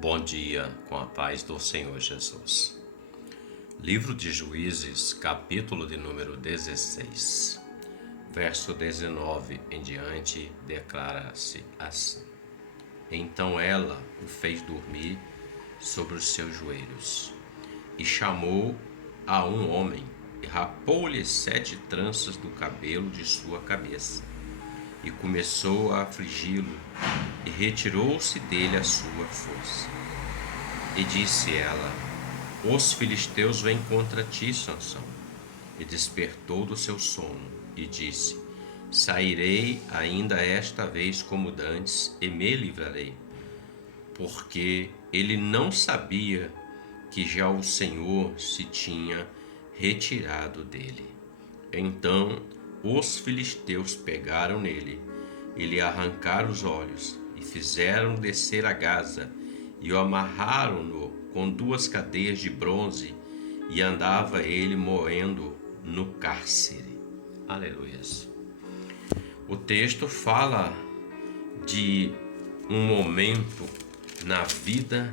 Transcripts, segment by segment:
Bom dia, com a paz do Senhor Jesus. Livro de Juízes, capítulo de número 16, verso 19 em diante, declara-se assim: Então ela o fez dormir sobre os seus joelhos, e chamou a um homem, e rapou-lhe 7 tranças do cabelo de sua cabeça, e começou a afligi-lo, e retirou-se dele a sua força. E disse ela: Os filisteus vêm contra ti, Sansão. E despertou do seu sono, e disse: Sairei ainda esta vez como dantes, e me livrarei. Porque ele não sabia que já o Senhor se tinha retirado dele. Então os filisteus pegaram nele, e lhe arrancaram os olhos, e fizeram descer a Gaza, e o amarraram-no com 2 cadeias de bronze, e andava ele moendo no cárcere. Aleluia. O texto fala de um momento na vida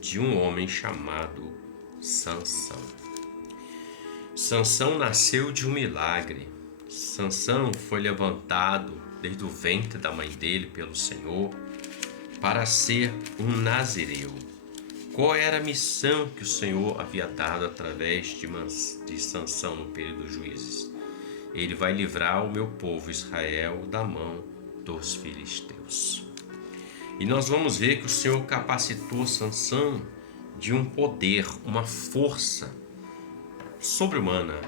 de um homem chamado Sansão. Sansão nasceu de um milagre. Sansão foi levantado desde o ventre da mãe dele pelo Senhor para ser um nazireu. Qual era a missão que o Senhor havia dado através de Sansão no período dos juízes? Ele vai livrar o meu povo Israel da mão dos filisteus. E nós vamos ver que o Senhor capacitou Sansão de um poder, uma força sobre-humana,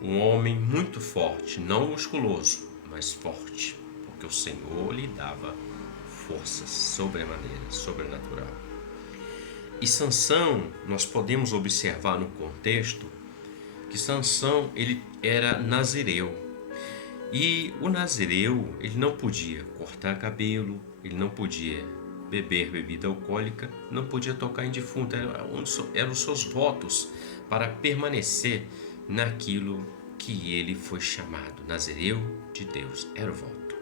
um homem muito forte, não musculoso, mas forte, porque o Senhor lhe dava força sobremaneira, sobrenatural. E Sansão, nós podemos observar no contexto que Sansão ele era nazireu. E o nazireu, ele não podia cortar cabelo, ele não podia beber bebida alcoólica, não podia tocar em defunto, eram os seus votos para permanecer naquilo que ele foi chamado, nazireu de Deus, era o voto.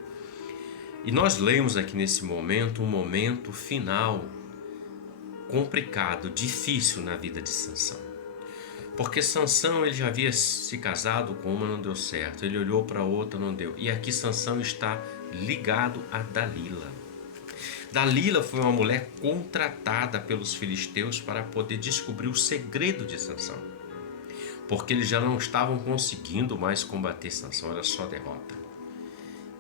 E nós lemos aqui nesse momento um momento final complicado, difícil na vida de Sansão. Porque Sansão ele já havia se casado com uma, não deu certo, ele olhou para outra, não deu. E aqui Sansão está ligado a Dalila. Dalila foi uma mulher contratada pelos filisteus para poder descobrir o segredo de Sansão, porque eles já não estavam conseguindo mais combater Sansão, era só derrota.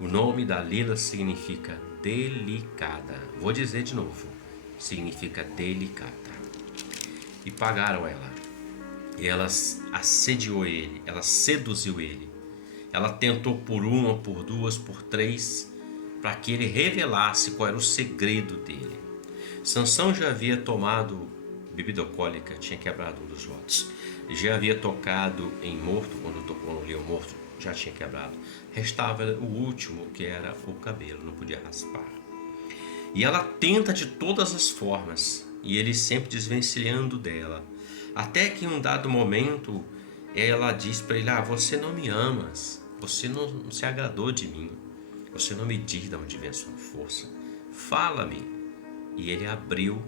O nome Dalila significa delicada. Vou dizer de novo, significa delicada. E pagaram ela. E ela assediou ele, ela seduziu ele. Ela tentou por uma, por 2, por 3, para que ele revelasse qual era o segredo dele. Sansão já havia tomado bebida alcoólica, tinha quebrado um dos votos. Já havia tocado em morto, quando tocou no leão morto, já tinha quebrado. Restava o último, que era o cabelo, não podia raspar. E ela tenta de todas as formas, e ele sempre desvencilhando dela. Até que em um dado momento, ela diz para ele: você não me amas, você não se agradou de mim, você não me diz de onde vem a sua força, fala-me. E ele abriu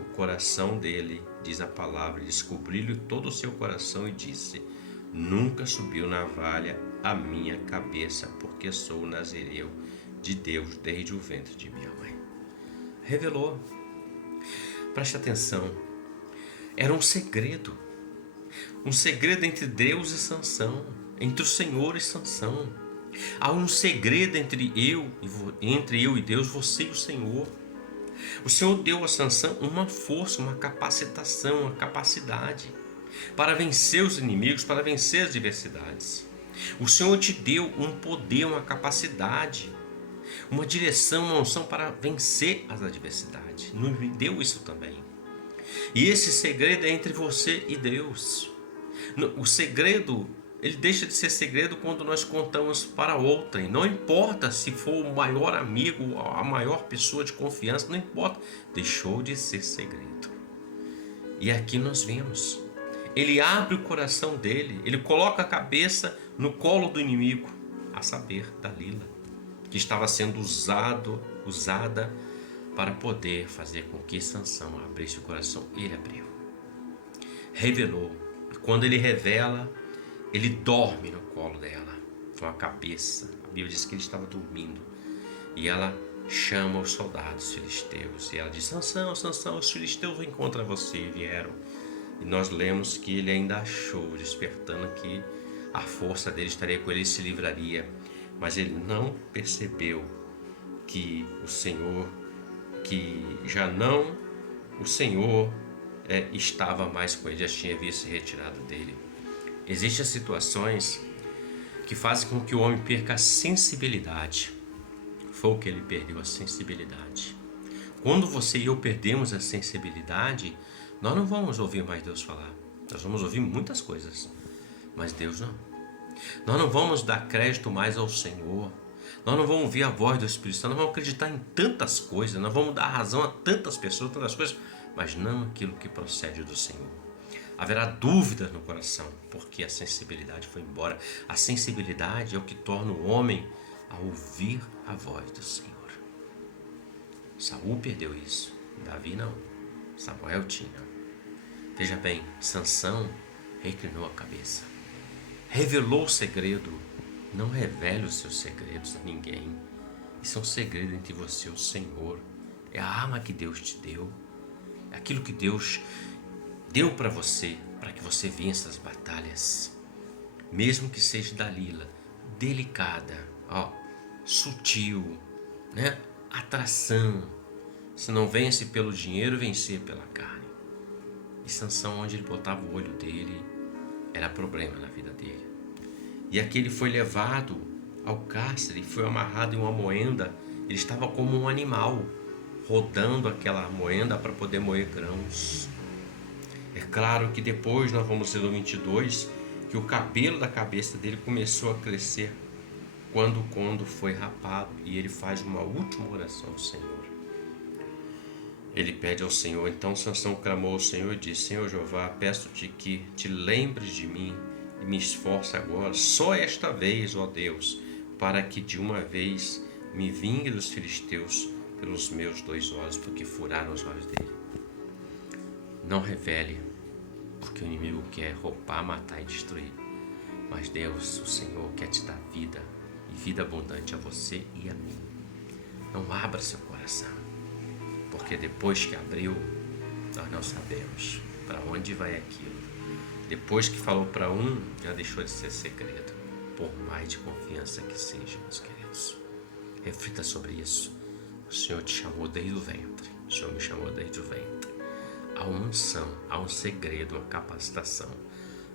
o coração dele, diz a palavra, descobriu-lhe todo o seu coração e disse: Nunca subiu navalha a minha cabeça, porque sou nazireu de Deus desde o ventre de minha mãe. Revelou. Preste atenção. Era um segredo entre Deus e Sansão, entre o Senhor e Sansão. Há um segredo entre eu e Deus, você e o Senhor. O Senhor deu a Sansão uma força, uma capacitação, uma capacidade para vencer os inimigos, para vencer as adversidades. O Senhor te deu um poder, uma capacidade, uma direção, uma unção para vencer as adversidades. Nos deu isso também. E esse segredo é entre você e Deus. O segredo, ele deixa de ser segredo quando nós contamos para outrem. Não importa se for o maior amigo, a maior pessoa de confiança, não importa. Deixou de ser segredo. E aqui nós vemos. Ele abre o coração dele, ele coloca a cabeça no colo do inimigo, a saber, Dalila, que estava sendo usada para poder fazer com que Sansão abrisse o coração. Ele abriu, revelou. E quando ele revela, ele dorme no colo dela, com a cabeça. A Bíblia diz que ele estava dormindo. E ela chama os soldados filisteus. E ela diz: Sansão, Sansão, os filisteus vão contra você, vieram. E nós lemos que ele ainda achou, despertando que a força dele estaria com ele e se livraria. Mas ele não percebeu que o Senhor, estava mais com ele, já tinha visto se retirado dele. Existem situações que fazem com que o homem perca a sensibilidade. Foi o que ele perdeu, a sensibilidade. Quando você e eu perdemos a sensibilidade, nós não vamos ouvir mais Deus falar. Nós vamos ouvir muitas coisas, mas Deus não. Nós não vamos dar crédito mais ao Senhor. Nós não vamos ouvir a voz do Espírito Santo. Nós vamos acreditar em tantas coisas. Nós vamos dar razão a tantas pessoas, tantas coisas, mas não aquilo que procede do Senhor. Haverá dúvidas no coração, porque a sensibilidade foi embora. A sensibilidade é o que torna o homem a ouvir a voz do Senhor. Saul perdeu isso, Davi não, Samuel tinha. Veja bem, Sansão reclinou a cabeça, revelou o segredo. Não revele os seus segredos a ninguém. Isso é um segredo entre você e o Senhor. É a arma que Deus te deu, é aquilo que Deus deu para você, para que você vença as batalhas, mesmo que seja Dalila, delicada, sutil, né? Atração. Se não vence pelo dinheiro, vencer pela carne. E Sansão, onde ele botava o olho dele, era problema na vida dele. E aqui ele foi levado ao cárcere, foi amarrado em uma moenda. Ele estava como um animal, rodando aquela moenda para poder moer grãos. É claro que depois nós vamos ver no 22 que o cabelo da cabeça dele começou a crescer quando foi rapado, e ele faz uma última oração ao Senhor. Ele pede ao Senhor. Então Sansão clamou ao Senhor e disse: Senhor Jeová, peço-te que te lembres de mim e me esforce agora, só esta vez, ó Deus, para que de uma vez me vingue dos filisteus pelos meus 2 olhos, porque furaram os olhos dele. Não revele, porque o inimigo quer roubar, matar e destruir. Mas Deus, o Senhor, quer te dar vida, e vida abundante a você e a mim. Não abra seu coração, porque depois que abriu, nós não sabemos para onde vai aquilo. Depois que falou para um, já deixou de ser segredo, por mais de confiança que seja, meus queridos. Reflita sobre isso. O Senhor te chamou desde o ventre, o Senhor me chamou desde o ventre. Há uma unção, há um segredo, uma capacitação,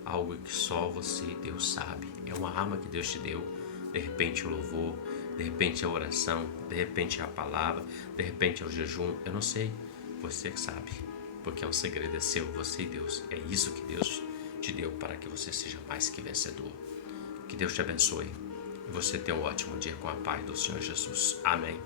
algo que só você e Deus sabe. É uma arma que Deus te deu. De repente o louvor, de repente a oração, de repente a palavra, de repente é o jejum. Eu não sei, você que sabe, porque é um segredo, é seu, você e Deus. É isso que Deus te deu para que você seja mais que vencedor. Que Deus te abençoe e você tenha um ótimo dia com a paz do Senhor Jesus. Amém.